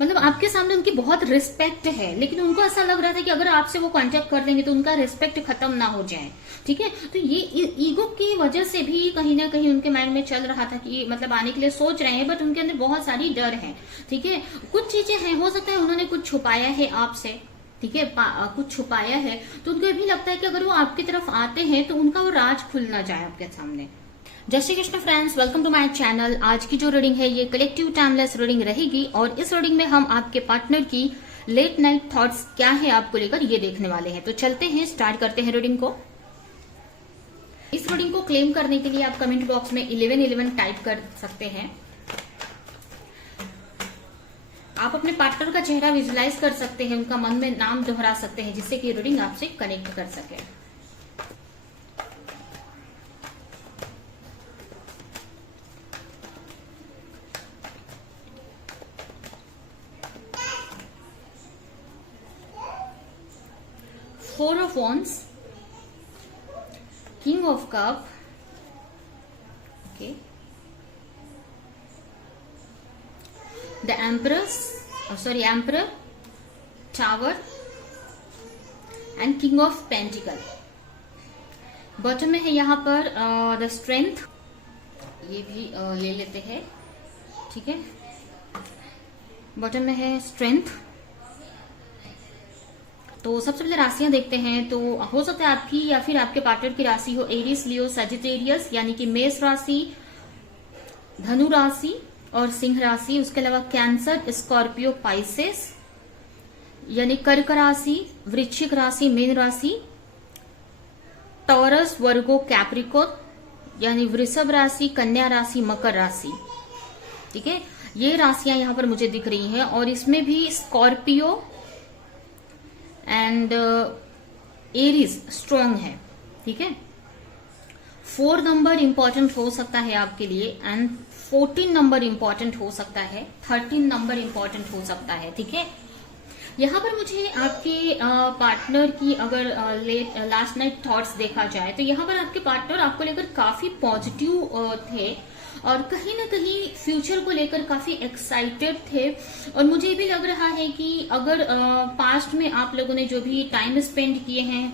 मतलब आपके सामने उनकी बहुत रिस्पेक्ट है, लेकिन उनको ऐसा लग रहा था कि अगर आपसे वो कांटेक्ट कर लेंगे तो उनका रिस्पेक्ट खत्म ना हो जाए। ठीक है, तो ये ईगो की वजह से भी कहीं ना कहीं उनके माइंड में चल रहा था कि मतलब आने के लिए सोच रहे हैं, बट उनके अंदर बहुत सारी डर है। ठीक है, कुछ चीजें हैं, हो सकता है उन्होंने कुछ छुपाया है आपसे। ठीक है, कुछ छुपाया है, तो उनको भी लगता है कि अगर वो आपकी तरफ आते हैं तो उनका वो राज खुल ना जाए आपके सामने। Jai Shri Krishna friends, welcome to my channel. आज की जो रीडिंग है ये कलेक्टिव टाइमलेस रीडिंग रहेगी, और इस रीडिंग में हम आपके पार्टनर की लेट नाइट थॉट्स क्या है आपको लेकर ये देखने वाले हैं। तो चलते हैं, स्टार्ट करते हैं रीडिंग को। इस रीडिंग को क्लेम करने के लिए आप कमेंट बॉक्स में 1111 टाइप कर सकते हैं। आप अपने पार्टनर का चेहरा विजुलाइज कर सकते हैं, उनका मन में नाम दोहरा सकते हैं, जिससे कि रीडिंग आपसे कनेक्ट कर सके। Four of Wands, King of Cup, okay, the Empress, Emperor, Tower, and King of Pentacle. Bottom में है यहाँ पर द स्ट्रेंथ, ये भी ले लेते हैं। ठीक है, बॉटम में है स्ट्रेंथ। तो सबसे पहले राशियां देखते हैं। तो हो सकता है आपकी या फिर आपके पार्टनर की राशि हो एरीज, लियो, सजिटेरियस, यानी कि मेष राशि, धनु राशि और सिंह राशि। उसके अलावा कैंसर, स्कॉर्पियो, पाइसेस, यानी कर्क राशि, वृश्चिक राशि, मीन राशि, टॉरस, वर्गो, कैप्रिकॉर्न, यानी वृषभ राशि, कन्या राशि, मकर राशि। ठीक है, ये राशियां यहां पर मुझे दिख रही हैं, और इसमें भी स्कॉर्पियो एंड एरीज स्ट्रॉन्ग है। ठीक है, 4 नंबर इंपॉर्टेंट हो सकता है आपके लिए, एंड 14 नंबर इंपॉर्टेंट हो सकता है, 13 नंबर इंपॉर्टेंट हो सकता है। ठीक है, यहाँ पर मुझे आपके पार्टनर की अगर लास्ट नाइट थॉट्स देखा जाए तो यहाँ पर आपके पार्टनर आपको लेकर काफी पॉजिटिव थे, और कहीं ना कहीं फ्यूचर को लेकर काफी एक्साइटेड थे। और मुझे भी लग रहा है कि अगर पास्ट में आप लोगों ने जो भी टाइम स्पेंड किए हैं,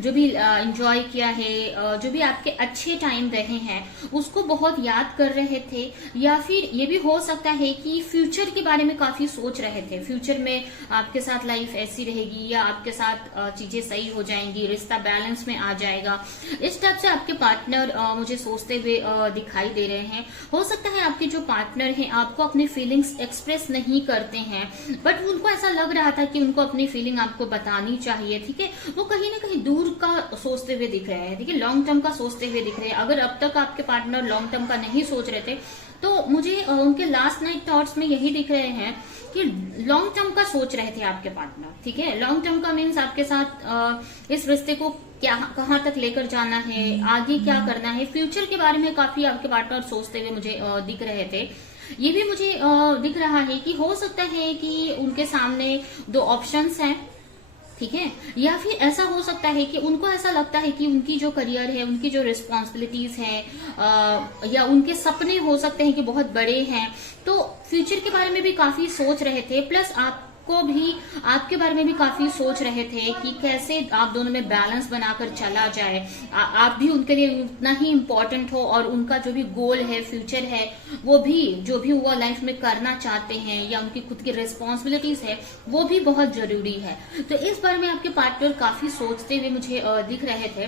जो भी एंजॉय किया है, जो भी आपके अच्छे टाइम रहे हैं, उसको बहुत याद कर रहे थे, या फिर ये भी हो सकता है कि फ्यूचर के बारे में काफी सोच रहे थे। फ्यूचर में आपके साथ लाइफ ऐसी रहेगी, या आपके साथ चीजें सही हो जाएंगी, रिश्ता बैलेंस में आ जाएगा, इस टाइप से आपके पार्टनर मुझे सोचते हुए दिखाई दे रहे हैं। हो सकता है आपके जो पार्टनर हैं आपको अपनी फीलिंग्स एक्सप्रेस नहीं करते हैं, बट उनको ऐसा लग रहा था कि उनको अपनी फीलिंग आपको बतानी चाहिए। ठीक है, वो कहीं ना कहीं दूर का सोचते हुए दिख रहे हैं। ठीक है, लॉन्ग टर्म का सोचते हुए दिख रहे हैं। अगर अब तक आपके पार्टनर लॉन्ग टर्म का नहीं सोच रहे थे तो मुझे उनके लास्ट नाइट थॉट्स में यही दिख रहे हैं कि लॉन्ग टर्म का सोच रहे थे आपके पार्टनर। ठीक है, लॉन्ग टर्म का मीन्स आपके साथ इस रिश्ते को क्या कहाँ तक लेकर जाना है, आगे क्या करना है, फ्यूचर के बारे में काफी आपके पार्टनर सोचते हुए मुझे दिख रहे थे। ये भी मुझे दिख रहा है कि हो सकता है कि उनके सामने 2 ऑप्शंस हैं। ठीक है, या फिर ऐसा हो सकता है कि उनको ऐसा लगता है कि उनकी जो करियर है, उनकी जो रिस्पॉन्सिबिलिटीज है, या उनके सपने हो सकते हैं कि बहुत बड़े हैं, तो फ्यूचर के बारे में भी काफी सोच रहे थे। प्लस आपको भी आपके बारे में भी काफी सोच रहे थे कि कैसे आप दोनों में बैलेंस बनाकर चला जाए, आप भी उनके लिए उतना ही इम्पोर्टेंट हो, और उनका जो भी गोल है, फ्यूचर है, वो भी जो भी वो लाइफ में करना चाहते हैं, या उनकी खुद की रिस्पॉन्सिबिलिटीज है, वो भी बहुत जरूरी है। तो इस बारे में आपके पार्टनर काफी सोचते हुए मुझे दिख रहे थे।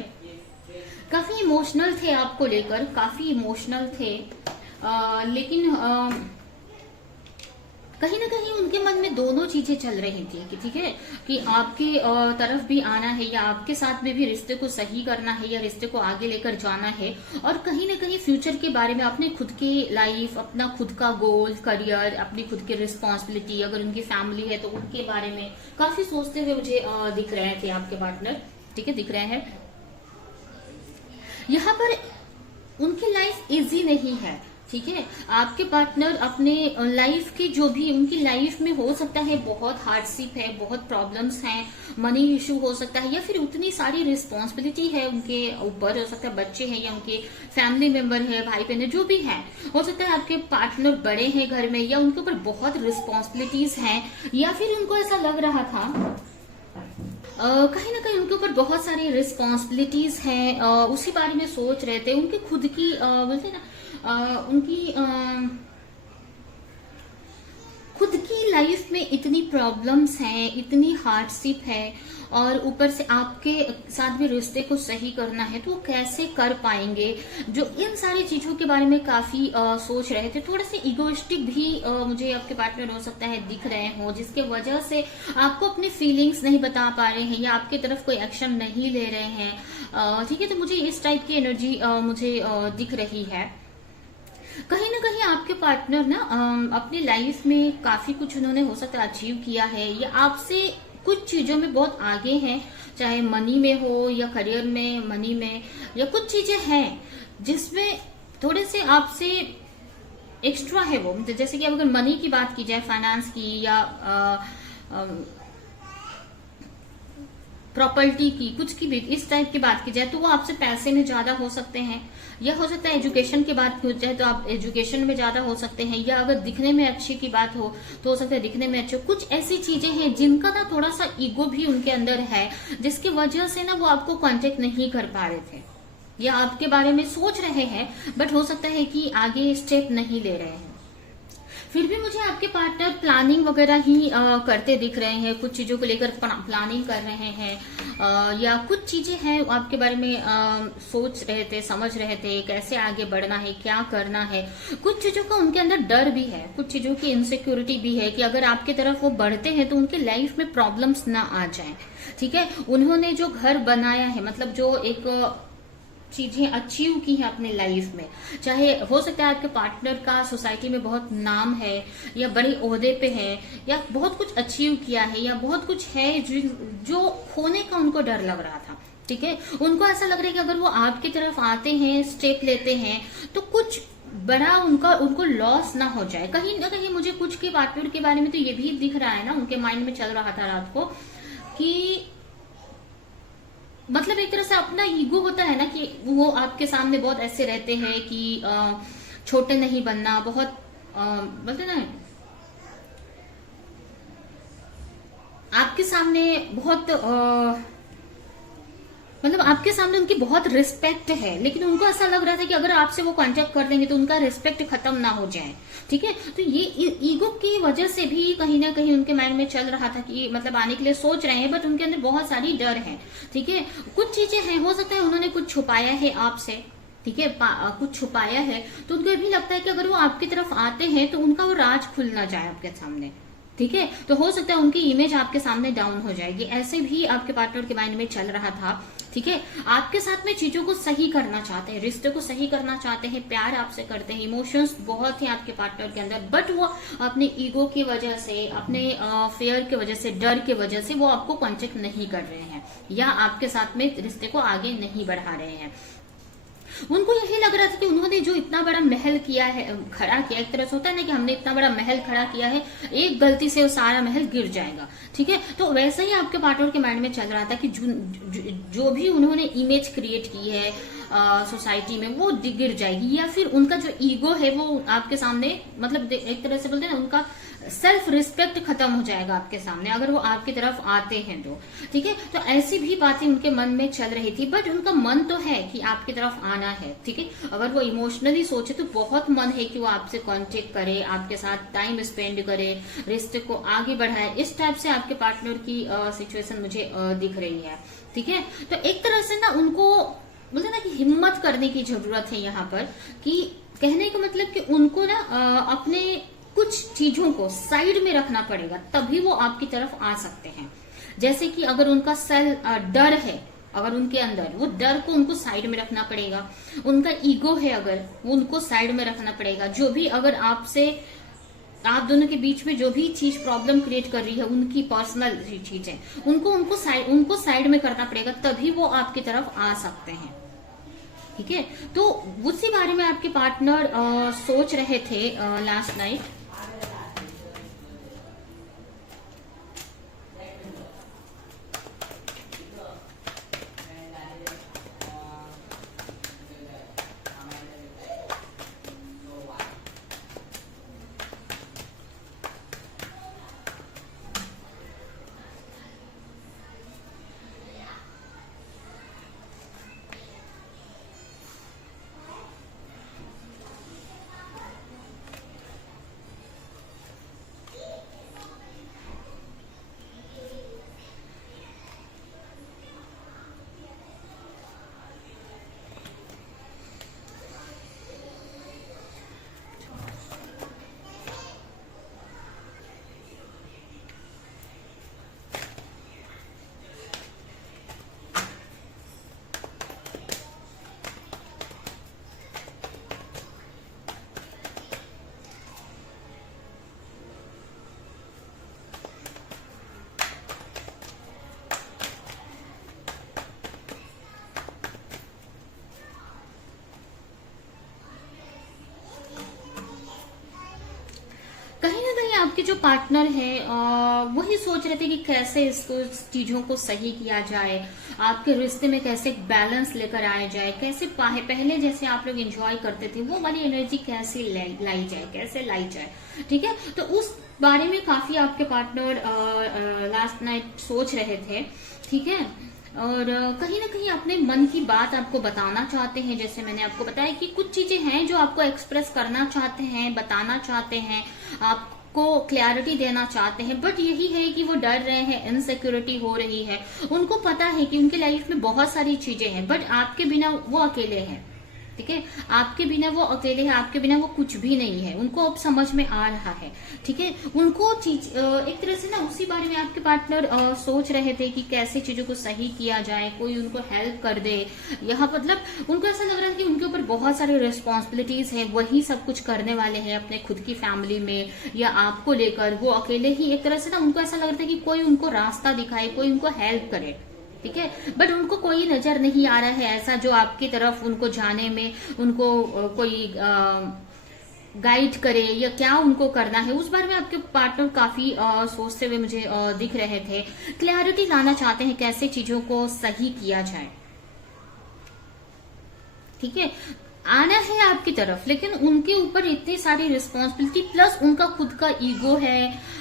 काफी इमोशनल थे आपको लेकर, काफी इमोशनल थे, लेकिन कहीं ना कहीं उनके मन में दोनों चीजें चल रही थी कि ठीक है कि आपके तरफ भी आना है, या आपके साथ में भी रिश्ते को सही करना है, या रिश्ते को आगे लेकर जाना है, और कहीं ना कहीं फ्यूचर के बारे में अपने खुद की लाइफ, अपना खुद का गोल, करियर, अपनी खुद की रिस्पॉन्सिबिलिटी, अगर उनकी फैमिली है तो उनके बारे में काफी सोचते हुए मुझे दिख रहे थे आपके पार्टनर। ठीक है, दिख रहे हैं। यहाँ पर उनकी लाइफ इजी नहीं है, ठीक है। आपके पार्टनर अपने लाइफ की जो भी उनकी लाइफ में हो सकता है बहुत हार्डशिप है, बहुत प्रॉब्लम्स हैं, मनी इशू हो सकता है, या फिर उतनी सारी रिस्पॉन्सिबिलिटी है उनके ऊपर, हो सकता है बच्चे हैं या उनके फैमिली मेंबर है, भाई बहन हो भी है, हो सकता है आपके पार्टनर बड़े हैं घर में, या उनके ऊपर बहुत रिस्पॉन्सिबिलिटीज हैं, या फिर उनको ऐसा लग रहा था कहीं ना कहीं उनके ऊपर बहुत सारी रिस्पॉन्सिबिलिटीज हैं, उसी बारे में सोच रहे थे, उनकी खुद की बोलते ना उनकी खुद की लाइफ में इतनी प्रॉब्लम्स हैं, इतनी हार्डशिप है, और ऊपर से आपके साथ भी रिश्ते को सही करना है, तो वो कैसे कर पाएंगे, जो इन सारी चीजों के बारे में काफी सोच रहे थे। थोड़े से इगोइस्टिक भी मुझे आपके पार्टनर हो सकता है दिख रहे हो, जिसके वजह से आपको अपनी फीलिंग्स नहीं बता पा रहे हैं, या आपकी तरफ कोई एक्शन नहीं ले रहे हैं। ठीक है, तो मुझे इस टाइप की एनर्जी मुझे दिख रही है। कहीं ना कहीं आपके पार्टनर ना अपनी लाइफ में काफी कुछ उन्होंने हो सकता है अचीव किया है, या आपसे कुछ चीजों में बहुत आगे हैं, चाहे मनी में हो या करियर में, मनी में, या कुछ चीजें हैं जिसमें थोड़े से आपसे एक्स्ट्रा है वो, जैसे कि अगर मनी की बात की जाए, फाइनेंस की, या प्रॉपर्टी की, कुछ की भी इस टाइप की बात की जाए, तो वो आपसे पैसे में ज्यादा हो सकते हैं, या हो सकता है एजुकेशन की बात की जाए तो आप एजुकेशन में ज्यादा हो सकते हैं, या अगर दिखने में अच्छी की बात हो तो हो सकता है दिखने में अच्छे। कुछ ऐसी चीजें हैं जिनका ना थोड़ा सा ईगो भी उनके अंदर है, जिसकी वजह से ना वो आपको कांटेक्ट नहीं कर पा रहे थे, या आपके बारे में सोच रहे हैं बट हो सकता है कि आगे स्टेप नहीं ले रहे हैं। फिर भी मुझे आपके पार्टनर प्लानिंग वगैरह ही करते दिख रहे हैं, कुछ चीजों को लेकर प्लानिंग कर रहे हैं, या कुछ चीजें हैं आपके बारे में सोच रहे थे, समझ रहे थे कैसे आगे बढ़ना है, क्या करना है। कुछ चीजों का उनके अंदर डर भी है, कुछ चीजों की इनसिक्योरिटी भी है कि अगर आपकी तरफ वो बढ़ते हैं तो उनके लाइफ में प्रॉब्लम्स ना आ जाए। ठीक है, उन्होंने जो घर बनाया है, मतलब जो एक चीजें अचीव की है अपने लाइफ में, चाहे हो सकता है आपके पार्टनर का सोसाइटी में बहुत नाम है, या बड़े ओहदे पे है, या बहुत कुछ अचीव किया है, या बहुत कुछ है जो खोने का उनको डर लग रहा था। ठीक है, उनको ऐसा लग रहा है कि अगर वो आपकी तरफ आते हैं, स्टेप लेते हैं, तो कुछ बड़ा उनको लॉस ना हो जाए। कहीं ना कहीं मुझे कुछ के पार्टनर के बारे में तो ये भी दिख रहा है ना, उनके माइंड में चल रहा था रात को कि मतलब एक तरह से अपना ईगो होता है ना, कि वो आपके सामने बहुत ऐसे रहते हैं कि छोटे नहीं बनना, बहुत बोलते ना आपके सामने बहुत मतलब आपके सामने उनकी बहुत रिस्पेक्ट है, लेकिन उनको ऐसा लग रहा था कि अगर आपसे वो कांटेक्ट कर देंगे तो उनका रिस्पेक्ट खत्म ना हो जाए। ठीक है, तो ये ईगो की वजह से भी कहीं ना कहीं उनके माइंड में चल रहा था कि मतलब आने के लिए सोच रहे हैं, बट उनके अंदर बहुत सारी डर है। ठीक है, कुछ चीजें हैं, हो सकता है उन्होंने कुछ छुपाया है आपसे। ठीक है, कुछ छुपाया है, तो उनको भी लगता है कि अगर वो आपकी तरफ आते हैं तो उनका वो राज खुल ना जाए आपके सामने। ठीक है, तो हो सकता है उनकी इमेज आपके सामने डाउन हो जाएगी, ऐसे भी आपके पार्टनर के माइंड में चल रहा था। ठीक है, आपके साथ में चीजों को सही करना चाहते हैं, रिश्ते को सही करना चाहते हैं, प्यार आपसे करते हैं, इमोशंस बहुत हैं आपके पार्टनर के अंदर, बट वो अपने ईगो की वजह से, अपने फेयर की वजह से, डर की वजह से वो आपको कांटेक्ट नहीं कर रहे हैं, या आपके साथ में रिश्ते को आगे नहीं बढ़ा रहे हैं। उनको यही लग रहा था कि उन्होंने जो इतना बड़ा महल किया है, खड़ा किया, एक तरह से होता है ना कि हमने इतना बड़ा महल खड़ा किया है, एक गलती से वो सारा महल गिर जाएगा। ठीक है, तो वैसे ही आपके पार्टनर के माइंड में चल रहा था कि जो भी उन्होंने इमेज क्रिएट की है सोसाइटी में वो गिर जाएगी, या फिर उनका जो ईगो है वो आपके सामने, मतलब एक तरह से बोलते हैं ना, उनका सेल्फ रिस्पेक्ट खत्म हो जाएगा आपके सामने अगर वो आपकी तरफ आते हैं तो। ठीक है, तो ऐसी भी बातें उनके मन में चल रही थी, बट उनका मन तो है कि आपकी तरफ आना है। ठीक है, अगर वो इमोशनली सोचे तो बहुत मन है कि वो आपसे कांटेक्ट करे, आपके साथ टाइम स्पेंड करे, रिश्ते को आगे बढ़ाए। इस टाइप से आपके पार्टनर की सिचुएशन मुझे दिख रही है। ठीक है, तो एक तरह से ना उनको बोलते ना कि हिम्मत करने की जरूरत है यहाँ पर, कि कहने का मतलब कि उनको ना अपने कुछ चीजों को साइड में रखना पड़ेगा, तभी वो आपकी तरफ आ सकते हैं। जैसे कि अगर उनका डर है, अगर उनके अंदर वो डर को उनको साइड में रखना पड़ेगा, उनका ईगो है अगर वो उनको साइड में रखना पड़ेगा, जो भी अगर आप दोनों के बीच में जो भी चीज प्रॉब्लम क्रिएट कर रही है, उनकी पर्सनल चीज है, उनको साइड में करना पड़ेगा, तभी वो आपकी तरफ आ सकते हैं। ठीक है, तो उसी बारे में आपके पार्टनर सोच रहे थे लास्ट नाइट। कहीं ना कहीं आपके जो पार्टनर है वही सोच रहे थे कि कैसे इसको चीजों को सही किया जाए, आपके रिश्ते में कैसे बैलेंस लेकर आया जाए, कैसे पहले जैसे आप लोग एंजॉय करते थे वो वाली एनर्जी कैसे लाई जाए, कैसे लाई जाए। ठीक है, तो उस बारे में काफी आपके पार्टनर लास्ट नाइट सोच रहे थे। ठीक है, और कहीं ना कहीं अपने मन की बात आपको बताना चाहते हैं। जैसे मैंने आपको बताया कि कुछ चीजें हैं जो आपको एक्सप्रेस करना चाहते हैं, बताना चाहते हैं, आपको क्लैरिटी देना चाहते हैं, बट यही है कि वो डर रहे हैं, इनसिक्योरिटी हो रही है। उनको पता है कि उनके लाइफ में बहुत सारी चीजें हैं, बट आपके बिना वो अकेले हैं। ठीक है, आपके बिना वो अकेले हैं, आपके बिना वो कुछ भी नहीं है, उनको अब समझ में आ रहा है। ठीक है, उनको चीज एक तरह से ना उसी बारे में आपके पार्टनर सोच रहे थे कि कैसे चीजों को सही किया जाए, कोई उनको हेल्प कर दे। यहाँ मतलब उनको ऐसा लग रहा है कि उनके ऊपर बहुत सारी रिस्पॉन्सिबिलिटीज है, वही सब कुछ करने वाले हैं अपने खुद की फैमिली में या आपको लेकर। वो अकेले ही एक तरह से ना उनको ऐसा लग रहा था कि कोई उनको रास्ता दिखाए, कोई उनको हेल्प करे। ठीक है, बट उनको कोई नजर नहीं आ रहा है ऐसा जो आपकी तरफ उनको जाने में उनको कोई गाइड करे या क्या उनको करना है, उस बारे में आपके पार्टनर काफी सोचते हुए मुझे दिख रहे थे। क्लैरिटी लाना चाहते हैं कैसे चीजों को सही किया जाए। ठीक है, आना है आपकी तरफ, लेकिन उनके ऊपर इतनी सारी रिस्पॉन्सिबिलिटी प्लस उनका खुद का ईगो है,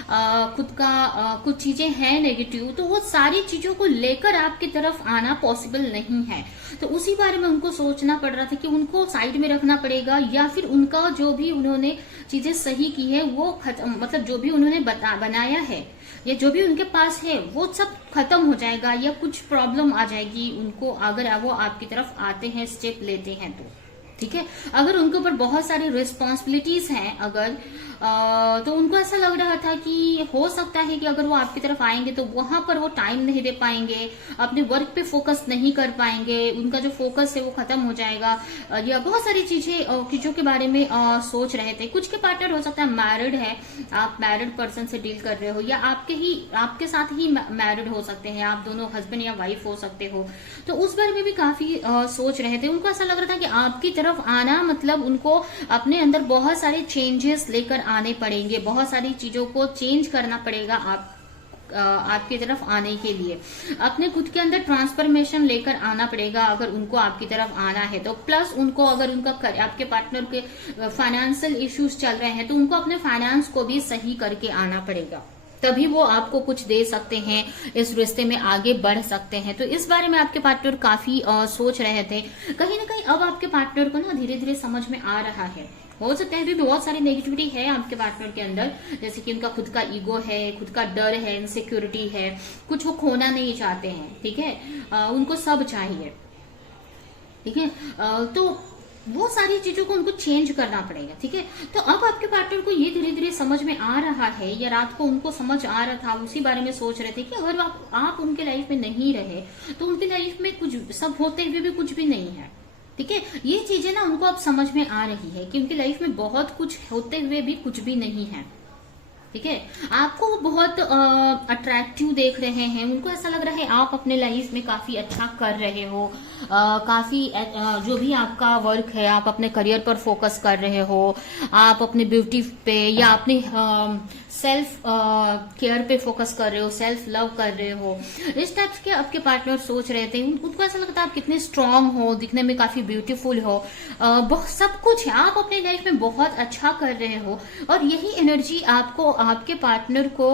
खुद का कुछ चीजें हैं नेगेटिव, तो वो सारी चीजों को लेकर आपकी तरफ आना पॉसिबल नहीं है। तो उसी बारे में उनको सोचना पड़ रहा था कि उनको साइड में रखना पड़ेगा या फिर उनका जो भी उन्होंने चीजें सही की है वो मतलब जो भी उन्होंने बनाया है या जो भी उनके पास है वो सब खत्म हो जाएगा या कुछ प्रॉब्लम आ जाएगी उनको अगर वो आपकी तरफ आते हैं, स्टेप लेते हैं तो। ठीक है, अगर उनके ऊपर बहुत सारी रिस्पॉन्सिबिलिटीज हैं अगर तो उनको ऐसा लग रहा था कि हो सकता है कि अगर वो आपकी तरफ आएंगे तो वहां पर वो टाइम नहीं दे पाएंगे, अपने वर्क पे फोकस नहीं कर पाएंगे, उनका जो फोकस है वो खत्म हो जाएगा या बहुत सारी चीजों के बारे में सोच रहे थे। कुछ के पार्टनर हो सकता है मैरिड है, आप मैरिड पर्सन से डील कर रहे हो या आपके साथ ही मैरिड हो सकते हैं, आप दोनों हस्बैंड या वाइफ हो सकते हो। तो उस बारे में भी काफी सोच रहे थे। उनको ऐसा लग रहा था कि आपकी तरफ आना मतलब उनको अपने अंदर बहुत सारे चेंजेस लेकर आने पड़ेंगे, बहुत सारी चीजों को चेंज करना पड़ेगा आपकी तरफ आने के लिए, अपने खुद के अंदर ट्रांसफॉर्मेशन लेकर आना पड़ेगा अगर उनको आपकी तरफ आना है तो। प्लस उनको अगर आपके पार्टनर के फाइनेंशियल इश्यूज चल रहे हैं तो उनको अपने फाइनेंस को भी सही करके आना पड़ेगा, तभी वो आपको कुछ दे सकते हैं, इस रिश्ते में आगे बढ़ सकते हैं। तो इस बारे में आपके पार्टनर काफी सोच रहे थे। कहीं ना कहीं अब आपके पार्टनर को ना धीरे धीरे समझ में आ रहा है। हो सकता है भी बहुत सारी नेगेटिविटी है आपके पार्टनर के अंदर, जैसे कि उनका खुद का ईगो है, खुद का डर है, इनसिक्योरिटी है, कुछ वो खोना नहीं चाहते हैं। ठीक है, उनको सब चाहिए। ठीक है, तो वो सारी चीजों को उनको चेंज करना पड़ेगा। ठीक है, तो अब आपके पार्टनर को ये धीरे धीरे समझ में आ रहा है या रात को उनको समझ आ रहा था, उसी बारे में सोच रहे थे कि अगर आप उनके लाइफ में नहीं रहे तो उनकी लाइफ में कुछ सब होते हुए भी कुछ भी नहीं है। ठीक है, ये चीजें ना उनको अब समझ में आ रही है कि उनकी लाइफ में बहुत कुछ होते हुए भी कुछ भी नहीं है। ठीक है, आपको वो बहुत अट्रैक्टिव देख रहे हैं, उनको ऐसा लग रहा है आप अपने लाइफ में काफी अच्छा कर रहे हो, काफी जो भी आपका वर्क है आप अपने करियर पर फोकस कर रहे हो, आप अपने ब्यूटी पे या अपने सेल्फ केयर पे फोकस कर रहे हो, सेल्फ लव कर रहे हो, इस टाइप के आपके पार्टनर सोच रहे थे। उनको ऐसा लगता है आप कितने स्ट्रांग हो, दिखने में काफी ब्यूटीफुल हो, बहुत सब कुछ है, आप अपने लाइफ में बहुत अच्छा कर रहे हो। और यही एनर्जी आपको आपके पार्टनर को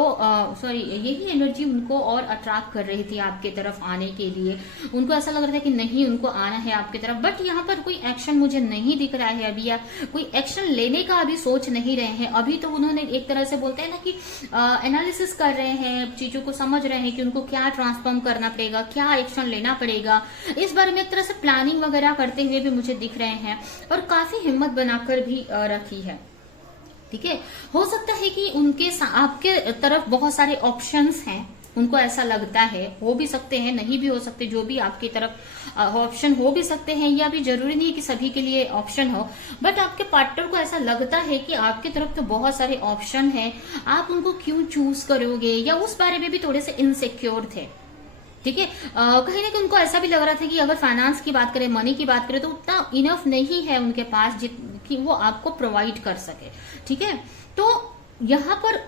यही एनर्जी उनको और अट्रैक्ट कर रही थी आपके तरफ आने के लिए। उनको ऐसा लग रहा था कि नहीं उनको आना है आपकी तरफ, बट यहाँ पर कोई एक्शन मुझे नहीं दिख रहा है अभी, या कोई एक्शन लेने का अभी सोच नहीं रहे हैं। अभी तो उन्होंने एक तरह से बोलते हैं ना कि एनालिसिस कर रहे हैं, चीजों को समझ रहे हैं कि उनको क्या ट्रांसफॉर्म करना पड़ेगा, क्या एक्शन लेना पड़ेगा, इस बारे में एक तरह से प्लानिंग वगैरह करते हुए भी मुझे दिख रहे हैं, और काफी हिम्मत बनाकर भी रखी है। ठीक है, हो सकता है कि उनके आपके तरफ बहुत सारे ऑप्शंस हैं, उनको ऐसा लगता है, हो भी सकते हैं नहीं भी हो सकते, जो भी आपकी तरफ ऑप्शन हो भी सकते हैं, या भी जरूरी नहीं कि सभी के लिए ऑप्शन हो, बट आपके पार्टनर को ऐसा लगता है कि आपके तरफ तो बहुत सारे ऑप्शन हैं, आप उनको क्यों चूज करोगे, या उस बारे में भी थोड़े से इनसिक्योर थे। ठीक है, कहीं ना कहीं उनको ऐसा भी लग रहा था कि अगर फाइनेंस की बात करें, मनी की बात करें, तो उतना इनफ नहीं है उनके पास कि वो आपको प्रोवाइड कर सके। ठीक है, तो यहाँ पर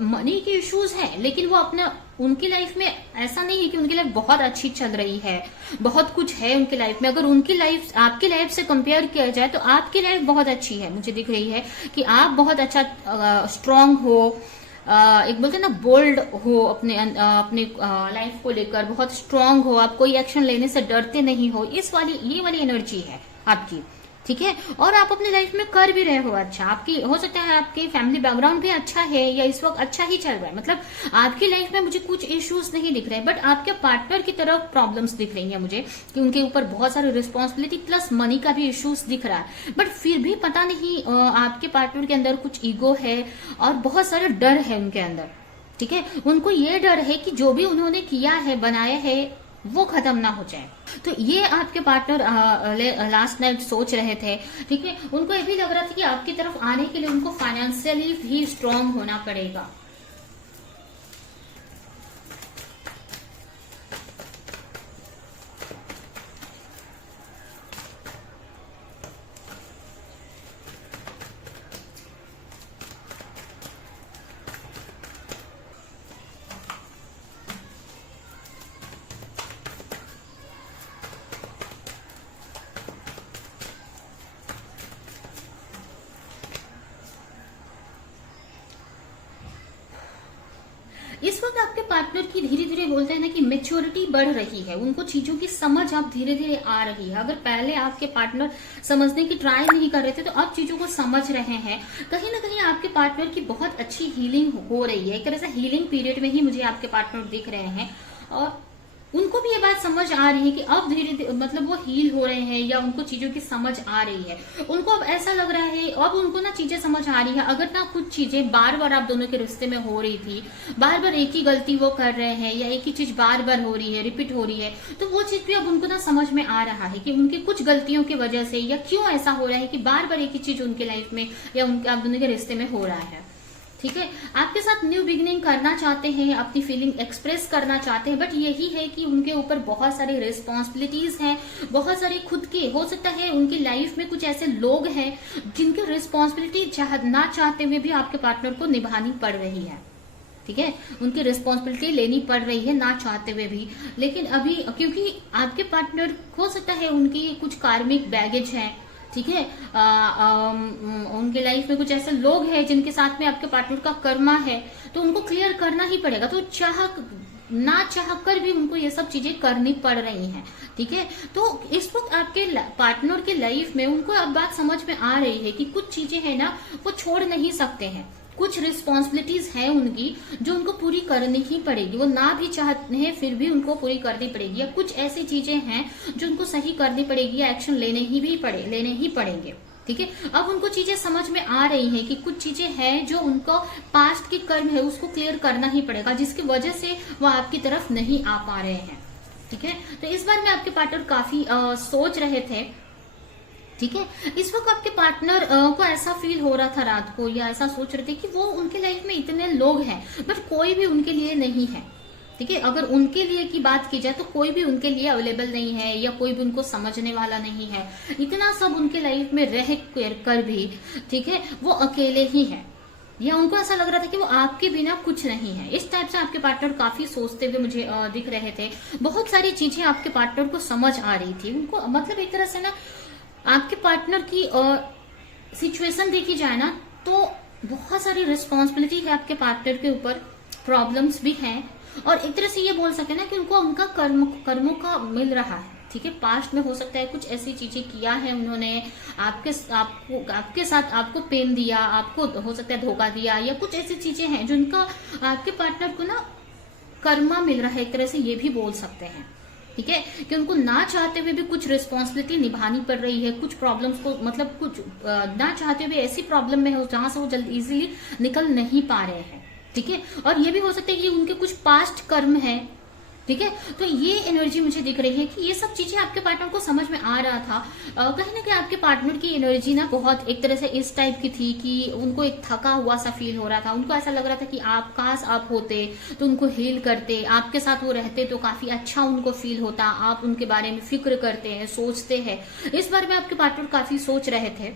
मनी के इश्यूज हैं, लेकिन वो अपना उनकी लाइफ में ऐसा नहीं है कि उनकी लाइफ बहुत अच्छी चल रही है, बहुत कुछ है उनकी लाइफ में। अगर उनकी लाइफ आपकी लाइफ से कंपेयर किया जाए तो आपकी लाइफ बहुत अच्छी है, मुझे दिख रही है कि आप बहुत अच्छा स्ट्रांग हो, एक बोलते हैं ना बोल्ड हो, अपने लाइफ को लेकर बहुत स्ट्रांग हो, आप कोई एक्शन लेने से डरते नहीं हो, ये वाली एनर्जी है आपकी। ठीक है, और आप अपने लाइफ में कर भी रहे हो अच्छा, आपकी हो सकता है आपकी फैमिली बैकग्राउंड भी अच्छा है, या इस वक्त अच्छा ही चल रहा है, मतलब आपकी लाइफ में मुझे कुछ इश्यूज नहीं दिख रहे, बट आपके पार्टनर की तरफ प्रॉब्लम्स दिख रही है मुझे, कि उनके ऊपर बहुत सारी रिस्पॉन्सिबिलिटी प्लस मनी का भी इश्यूज दिख रहा है, बट फिर भी पता नहीं आपके पार्टनर के अंदर कुछ ईगो है और बहुत सारा डर है उनके अंदर। ठीक है, उनको ये डर है कि जो भी उन्होंने किया है, बनाया है, वो खत्म ना हो जाए। तो ये आपके पार्टनर लास्ट नाइट सोच रहे थे। ठीक है, उनको ये भी लग रहा था कि आपकी तरफ आने के लिए उनको फाइनेंशियली भी स्ट्रांग होना पड़ेगा। इस वक्त आपके पार्टनर की धीरे धीरे बोलते हैं ना कि मेच्योरिटी बढ़ रही है, उनको चीजों की समझ अब धीरे धीरे आ रही है। अगर पहले आपके पार्टनर समझने की ट्राई नहीं कर रहे थे, तो अब चीजों को समझ रहे हैं। कहीं ना कहीं आपके पार्टनर की बहुत अच्छी हीलिंग हो रही है, एक तरह से हीलिंग पीरियड में ही मुझे आपके पार्टनर दिख रहे हैं, और उनको भी ये बात समझ आ रही है कि अब धीरे धीरे मतलब वो हील हो रहे हैं, या उनको चीजों की समझ आ रही है। उनको अब ऐसा लग रहा है, अब उनको ना चीजें समझ आ रही है। अगर ना कुछ चीजें बार बार आप दोनों के रिश्ते में हो रही थी, बार बार एक ही गलती वो कर रहे हैं, या एक ही चीज बार बार हो रही है, रिपीट हो रही है, तो वो चीज भी अब उनको ना समझ में आ रहा है कि उनकी कुछ गलतियों की वजह से, या क्यों ऐसा हो रहा है कि बार बार एक ही चीज उनके लाइफ में या उनके आप दोनों के रिश्ते में हो रहा है। ठीक है, आपके साथ न्यू बिगिनिंग करना चाहते हैं, अपनी फीलिंग एक्सप्रेस करना चाहते हैं, बट यही है कि उनके ऊपर बहुत सारी रिस्पॉन्सिबिलिटीज हैं, बहुत सारे खुद के, हो सकता है उनकी लाइफ में कुछ ऐसे लोग हैं जिनकी रिस्पॉन्सिबिलिटी ना चाहते हुए भी आपके पार्टनर को निभानी पड़ रही है। ठीक है, उनकी रिस्पॉन्सिबिलिटी लेनी पड़ रही है ना चाहते हुए भी, लेकिन अभी क्योंकि आपके पार्टनर हो सकता है उनकी कुछ कार्मिक बैगेज है। ठीक है, उनके लाइफ में कुछ ऐसे लोग हैं जिनके साथ में आपके पार्टनर का कर्मा है, तो उनको क्लियर करना ही पड़ेगा, तो ना चाह कर भी उनको ये सब चीजें करनी पड़ रही हैं। ठीक है, तो इस वक्त आपके पार्टनर के लाइफ में उनको अब बात समझ में आ रही है कि कुछ चीजें है ना वो छोड़ नहीं सकते हैं, कुछ रिस्पॉन्सिबिलिटीज है उनकी जो उनको पूरी करनी ही पड़ेगी, वो ना भी चाहते हैं फिर भी उनको पूरी करनी पड़ेगी, या कुछ ऐसी चीजें हैं जो उनको सही करनी पड़ेगी, या एक्शन लेने ही पड़ेंगे। ठीक है, अब उनको चीजें समझ में आ रही हैं कि कुछ चीजें हैं जो उनको पास्ट की कर्म है उसको क्लियर करना ही पड़ेगा, जिसकी वजह से वो आपकी तरफ नहीं आ पा रहे हैं। ठीक है, तो इस बार में आपके पार्टनर काफी सोच रहे थे ठीक है। इस वक्त आपके पार्टनर को ऐसा फील हो रहा था रात को, या ऐसा सोच रहे थे कि वो उनके लाइफ में इतने लोग हैं बट कोई भी उनके लिए नहीं है। ठीक है, अगर उनके लिए की बात की जाए तो कोई भी उनके लिए अवेलेबल नहीं है, या कोई भी उनको समझने वाला नहीं है। इतना सब उनके लाइफ में रह कर भी, ठीक है, वो अकेले ही है, या उनको ऐसा लग रहा था कि वो आपके बिना कुछ नहीं है। इस टाइप से आपके पार्टनर काफी सोचते हुए मुझे दिख रहे थे। बहुत सारी चीजें आपके पार्टनर को समझ आ रही थी उनको, मतलब एक तरह से ना आपके पार्टनर की सिचुएशन देखी जाए ना तो बहुत सारी रिस्पॉन्सिबिलिटी है आपके पार्टनर के ऊपर, प्रॉब्लम्स भी हैं, और एक तरह से ये बोल सके ना कि उनको उनका कर्मों का मिल रहा है। ठीक है, पास्ट में हो सकता है कुछ ऐसी चीजें किया है उन्होंने, आपके साथ आपको पेन दिया, आपको हो सकता है धोखा दिया, या कुछ ऐसी चीजें हैं जिनका आपके पार्टनर को ना कर्मा मिल रहा है, एक तरह से ये भी बोल सकते हैं। ठीक है, कि उनको ना चाहते हुए भी कुछ रिस्पॉन्सिबिलिटी निभानी पड़ रही है, कुछ प्रॉब्लम्स को, मतलब कुछ ना चाहते हुए ऐसी प्रॉब्लम में हो जहां से वो जल्दी इजीली निकल नहीं पा रहे हैं। ठीक है, और ये भी हो सकता है कि उनके कुछ पास्ट कर्म है। ठीक है, तो ये एनर्जी मुझे दिख रही है कि ये सब चीजें आपके पार्टनर को समझ में आ रहा था। कहीं ना कहीं आपके पार्टनर की एनर्जी ना बहुत एक तरह से इस टाइप की थी कि उनको एक थका हुआ सा फील हो रहा था। उनको ऐसा लग रहा था कि आप काश आप होते तो उनको हील करते, आपके साथ वो रहते तो काफी अच्छा उनको फील होता, आप उनके बारे में फिक्र करते हैं, सोचते हैं। इस बारे में आपके पार्टनर काफी सोच रहे थे।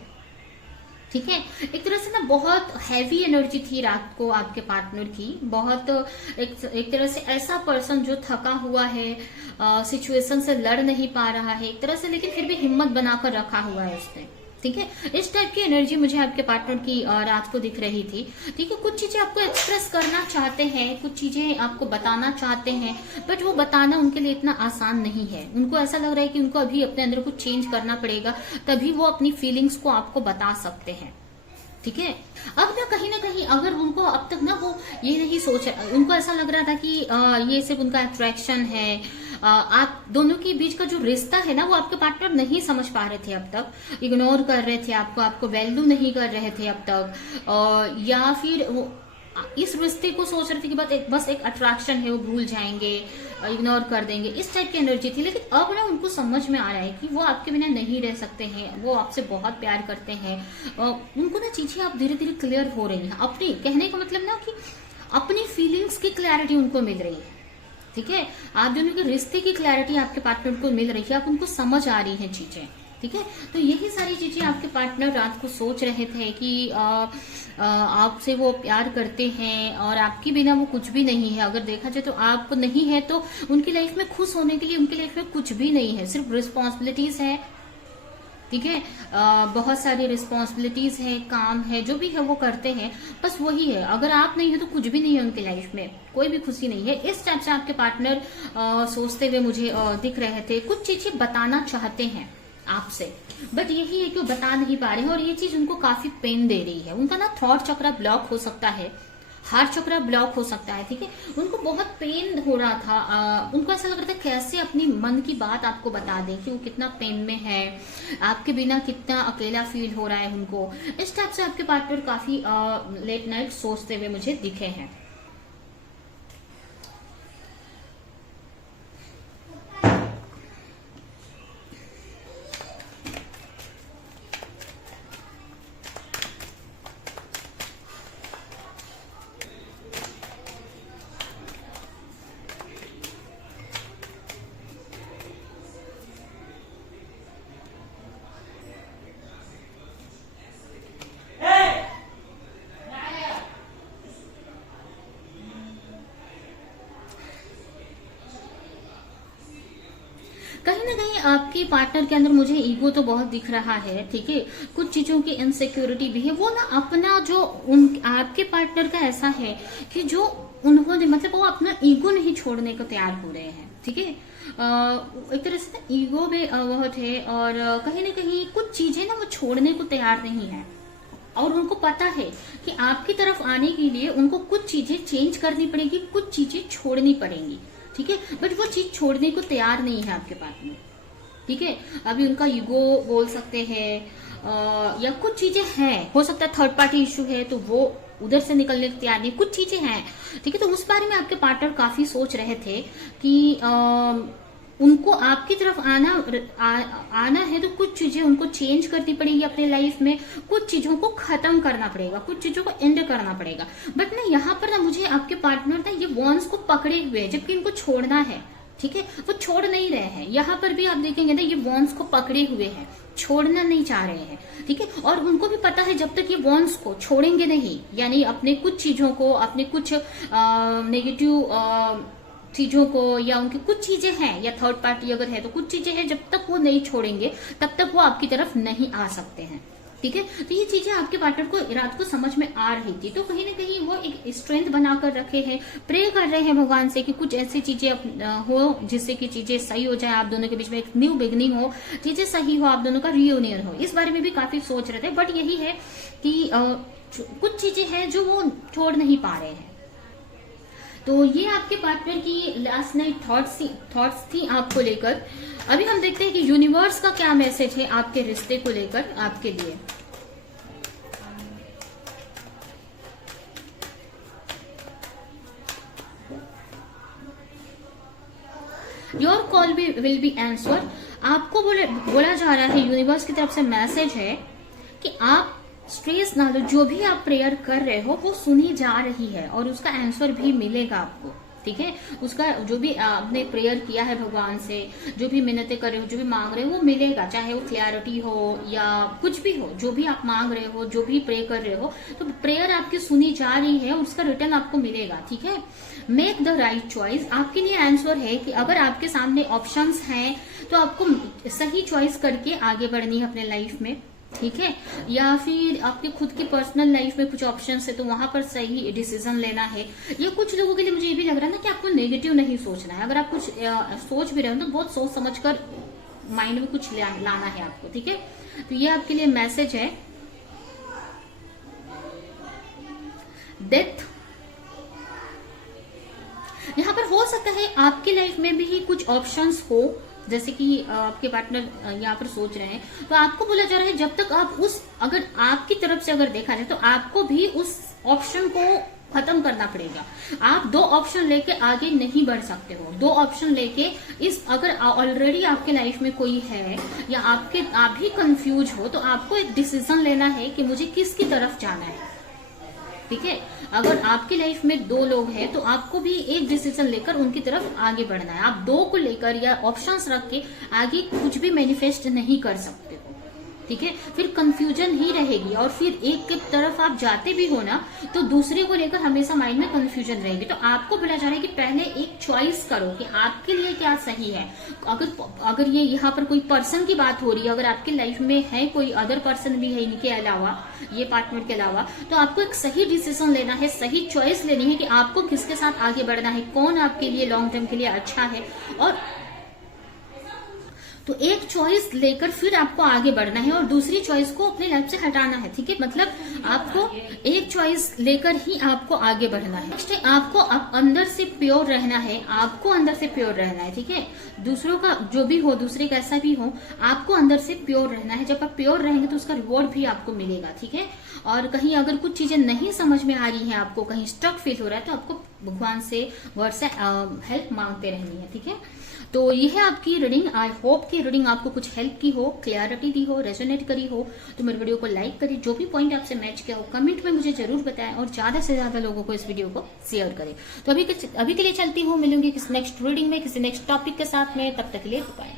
ठीक है, एक तरह से ना बहुत हैवी एनर्जी थी रात को आपके पार्टनर की, बहुत एक तरह से ऐसा पर्सन जो थका हुआ है, सिचुएशन से लड़ नहीं पा रहा है एक तरह से, लेकिन फिर भी हिम्मत बनाकर रखा हुआ है उसने। ठीक है, इस टाइप की एनर्जी मुझे आपके पार्टनर की रात को दिख रही थी। ठीक है, कुछ चीजें आपको एक्सप्रेस करना चाहते हैं, कुछ चीजें आपको बताना चाहते हैं, बट वो बताना उनके लिए इतना आसान नहीं है। उनको ऐसा लग रहा है कि उनको अभी अपने अंदर कुछ चेंज करना पड़ेगा, तभी वो अपनी फीलिंग्स को आपको बता सकते हैं। ठीक है, अब ना कहीं अगर उनको अब तक ना वो ये नहीं सोच, उनको ऐसा लग रहा था कि ये सिर्फ उनका अट्रैक्शन है, आप दोनों के बीच का जो रिश्ता है ना वो आपके पार्टनर नहीं समझ पा रहे थे अब तक, इग्नोर कर रहे थे आपको वैल्यू नहीं कर रहे थे अब तक, या फिर वो इस रिश्ते को सोच रहे थे कि बस एक अट्रैक्शन है, वो भूल जाएंगे, इग्नोर कर देंगे, इस टाइप की एनर्जी थी। लेकिन अब ना उनको समझ में आ रहा है कि वो आपके बिना नहीं रह सकते हैं, वो आपसे बहुत प्यार करते हैं। उनको ना चीजें अब धीरे धीरे क्लियर हो रही हैं, अपनी कहने का मतलब ना कि अपनी फीलिंग्स की क्लैरिटी उनको मिल रही है। ठीक है, आप दोनों के रिश्ते की क्लैरिटी आपके पार्टनर को मिल रही है, आप उनको समझ आ रही है चीजें। ठीक है, तो यही सारी चीजें आपके पार्टनर रात को सोच रहे थे कि आपसे वो प्यार करते हैं और आपके बिना वो कुछ भी नहीं है। अगर देखा जाए तो आप नहीं है तो उनकी लाइफ में खुश होने के लिए उनकी लाइफ में कुछ भी नहीं है, सिर्फ रिस्पॉन्सिबिलिटीज है। ठीक है, बहुत सारी रिस्पॉन्सिबिलिटीज है, काम है, जो भी है वो करते हैं, बस वही है। अगर आप नहीं है तो कुछ भी नहीं है उनके लाइफ में, कोई भी खुशी नहीं है। इस टाइप से आपके पार्टनर सोचते हुए मुझे दिख रहे थे। कुछ चीजें बताना चाहते हैं आपसे, बट यही है कि वो बता नहीं पा रहे हैं, और ये चीज उनको काफी पेन दे रही है। उनका ना थॉट चक्र ब्लॉक हो सकता है, हार्ट चक्र ब्लॉक हो सकता है। ठीक है, उनको बहुत पेन हो रहा था, उनको ऐसा लग रहा था कैसे अपनी मन की बात आपको बता दें कि वो कितना पेन में है, आपके बिना कितना अकेला फील हो रहा है उनको। इस टाइप से आपके पार्टनर काफी लेट नाइट सोचते हुए मुझे दिखे हैं। कहीं ना कहीं आपके पार्टनर के अंदर मुझे ईगो तो बहुत दिख रहा है। ठीक है, कुछ चीजों की इनसिक्योरिटी भी है। वो ना अपना जो आपके पार्टनर का ऐसा है कि जो उन्होंने मतलब वो अपना ईगो नहीं छोड़ने को तैयार हो रहे हैं। ठीक है, एक तरह से ईगो में बहुत है, और कहीं ना कहीं कुछ चीजें ना वो छोड़ने को तैयार नहीं है, और उनको पता है कि आपकी तरफ आने के लिए उनको कुछ चीजें चेंज करनी पड़ेगी, कुछ चीजें छोड़नी पड़ेंगी। ठीक है, बट वो चीज छोड़ने को तैयार नहीं है आपके पार्टनर। ठीक है, अभी उनका ईगो बोल सकते हैं, या कुछ चीजें हैं, हो सकता है थर्ड पार्टी इश्यू है तो वो उधर से निकलने को तैयार नहीं, कुछ चीजें हैं। ठीक है, तो उस बारे में आपके पार्टनर काफी सोच रहे थे कि उनको आपकी तरफ आना है तो कुछ चीजें उनको चेंज करनी पड़ेगी अपने लाइफ में, कुछ चीजों को खत्म करना पड़ेगा, कुछ चीजों को एंड करना पड़ेगा। बट ना यहाँ पर ना मुझे आपके पार्टनर ना ये वॉन्स को पकड़े हुए है, जबकि इनको छोड़ना है, ठीक है, वो छोड़ नहीं रहे हैं। यहाँ पर भी आप देखेंगे ना ये वॉन्स को पकड़े हुए हैं, छोड़ना नहीं चाह रहे हैं, ठीक है। और उनको भी पता है जब तक ये वॉन्स को छोड़ेंगे नहीं, यानी अपने कुछ चीजों को, अपने कुछ नेगेटिव चीजों को, या उनकी कुछ चीजें हैं, या थर्ड पार्टी अगर है तो कुछ चीजें हैं, जब तक वो नहीं छोड़ेंगे तब तक वो आपकी तरफ नहीं आ सकते हैं, ठीक है। तो ये चीजें आपके पार्टनर को रात को समझ में आ रही थी, तो कहीं ना कहीं वो एक स्ट्रेंथ बनाकर रखे हैं, प्रे कर रहे हैं भगवान से कि कुछ ऐसी चीजें हो जिससे कि चीजें सही हो जाए, आप दोनों के बीच में एक न्यू बिगनिंग हो, चीजें सही हो, आप दोनों का रियूनियन हो। इस बारे में भी काफी सोच रहे थे, बट यही है कि कुछ चीजें हैं जो वो छोड़ नहीं पा रहे हैं। तो ये आपके पार्टनर की लास्ट नाइट थॉट्स थी आपको लेकर। अभी हम देखते हैं कि यूनिवर्स का क्या मैसेज है आपके रिश्ते को लेकर आपके लिए। Your call will be answer. आपको बोला जा रहा है, यूनिवर्स की तरफ से मैसेज है कि आप स्ट्रेस ना लो, जो भी आप प्रेयर कर रहे हो वो सुनी जा रही है और उसका आंसर भी मिलेगा आपको, ठीक है। उसका जो भी आपने प्रेयर किया है भगवान से, जो भी मिन्नतें कर रहे हो, जो भी मांग रहे हो वो मिलेगा, चाहे वो क्लैरिटी हो या कुछ भी हो, जो भी आप मांग रहे हो, जो भी प्रे कर रहे हो, तो प्रेयर आपकी सुनी जा रही है और उसका रिटर्न आपको मिलेगा, ठीक है। Make the right choice. आपके लिए आंसर है कि अगर आपके सामने ऑप्शंस हैं तो आपको सही चॉइस करके आगे बढ़नी है अपने लाइफ में, ठीक है। या फिर आपके खुद की पर्सनल लाइफ में कुछ ऑप्शंस है तो वहां पर सही डिसीजन लेना है। या कुछ लोगों के लिए मुझे ये भी लग रहा है ना कि आपको नेगेटिव नहीं सोचना है। अगर आप कुछ सोच भी रहे हो तो बहुत सोच समझकर माइंड में कुछ लाना है आपको, ठीक है। तो ये आपके लिए मैसेज है। डेथ, यहाँ पर हो सकता है आपकी लाइफ में भी कुछ ऑप्शंस हो, जैसे कि आपके पार्टनर यहाँ पर सोच रहे हैं, तो आपको बोला जा रहा है जब तक आप अगर आपकी तरफ से अगर देखा जाए तो आपको भी उस ऑप्शन को खत्म करना पड़ेगा। आप दो ऑप्शन लेके आगे नहीं बढ़ सकते हो। दो ऑप्शन लेके अगर ऑलरेडी आपके लाइफ में कोई है या आप भी कंफ्यूज हो तो आपको एक डिसीजन लेना है कि मुझे किसकी तरफ जाना है, ठीक है। अगर आपकी लाइफ में दो लोग हैं तो आपको भी एक डिसीजन लेकर उनकी तरफ आगे बढ़ना है। आप दो को लेकर या ऑप्शंस रख के आगे कुछ भी मैनिफेस्ट नहीं कर सकते हो, ठीक है। फिर कंफ्यूजन ही रहेगी और फिर एक की तरफ आप जाते भी हो ना तो दूसरे को लेकर हमेशा माइंड में कंफ्यूजन रहेगी। तो आपको बोला जा रहा है कि पहले एक चॉइस करो कि आपके लिए क्या सही है। अगर ये यहाँ पर कोई पर्सन की बात हो रही है, अगर आपकी लाइफ में है कोई अदर पर्सन भी है इनके अलावा, ये पार्टनर के अलावा, तो आपको एक सही डिसीजन लेना है, सही चॉइस लेनी है कि आपको किसके साथ आगे बढ़ना है, कौन आपके लिए लॉन्ग टर्म के लिए अच्छा है। और तो एक चॉइस लेकर फिर आपको आगे बढ़ना है और दूसरी चॉइस को अपने लाइफ से हटाना है, ठीक है। मतलब आपको एक चॉइस लेकर ही आपको आगे बढ़ना है। नेक्स्ट आपको अंदर से प्योर रहना है, आपको अंदर से प्योर रहना है, ठीक है। दूसरों का जो भी हो, दूसरे कैसा भी हो, आपको अंदर से प्योर रहना है। जब आप प्योर रहेंगे तो उसका रिवॉर्ड भी आपको मिलेगा, ठीक है। और कहीं अगर कुछ चीजें नहीं समझ में आ रही हैं, आपको कहीं स्टक फील हो रहा है, तो आपको भगवान से, वर्ड से हेल्प मांगते रहनी है, ठीक है। तो ये है आपकी रीडिंग। आई होप कि रीडिंग आपको कुछ हेल्प की हो, क्लैरिटी दी हो, रेजोनेट करी हो। तो मेरे वीडियो को लाइक करिए, जो भी पॉइंट आपसे मैच किया हो कमेंट में मुझे जरूर बताएं और ज्यादा से ज्यादा लोगों को इस वीडियो को शेयर करें। तो अभी के लिए चलती हूँ, मिलूंगी किसी नेक्स्ट रीडिंग में, किसी नेक्स्ट टॉपिक के साथ में। तब तक के लिए बाय।